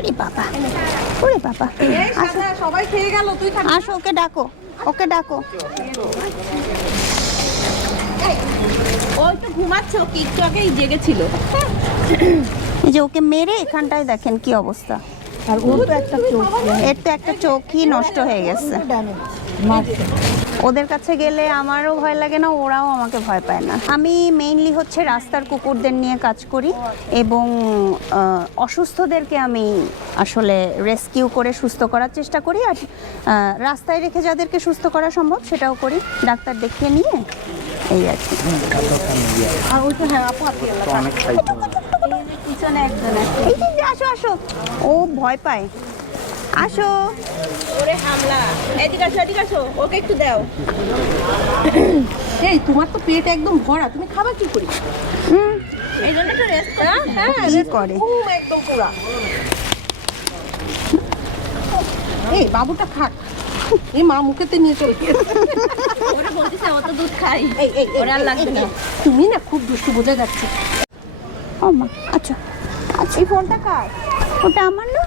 ওরে বাবা, ওরে বাবা, সবাই খেয়ে গেল, তুই আসো, ওকে ডাকো, ওকে ডাকো। ওই তো ঘুমাচ্ছে, ও কি একটু আগেই জেগেছিল। এই যে ওকে মেরে এখানটায় দেখেন কি অবস্থা। আর ওর তো একটা চোখ, এর তো একটা চোখই নষ্ট হয়ে গেছে। ওদের কাছে গেলে আমারও ভয় লাগে না, ওরাও আমাকে ভয় পায় না। আমি মেইনলি হচ্ছে রাস্তার কুকুরদের নিয়ে কাজ করি এবং অসুস্থদেরকে আমি আসলে রেস্কিউ করে সুস্থ করার চেষ্টা করি। আর রাস্তায় রেখে যাদেরকে সুস্থ করা সম্ভব সেটাও করি, ডাক্তার দেখিয়ে নিয়ে, এই আর কি। আর ওই তো হ্যাঁ আপু পিছনে একজন আছে। এই যে আসো আসো, ও ভয় পায়, আসো। ওরে হামলা, এদিকে আসো, এদিকে আসো, ওকে একটু দাও। এই তোমার তো পেট একদম ভরা, তুমি খাবার কি করি? এই জন্য একটু রেস্ট করো। হ্যাঁ কি করে? একদম পুরা। এই বাবুটা খাক, এই মা মুখেতে নিয়ে চলে গেছে। ওরা বলতেছে অত দুধ খাই, ওরা আর লাগবে না। তুমি না খুব দুষ্টু, বোঝা যাচ্ছে। ও মা, আচ্ছা আচ্ছা, এই ফোনটা কার? ওটা আমার না।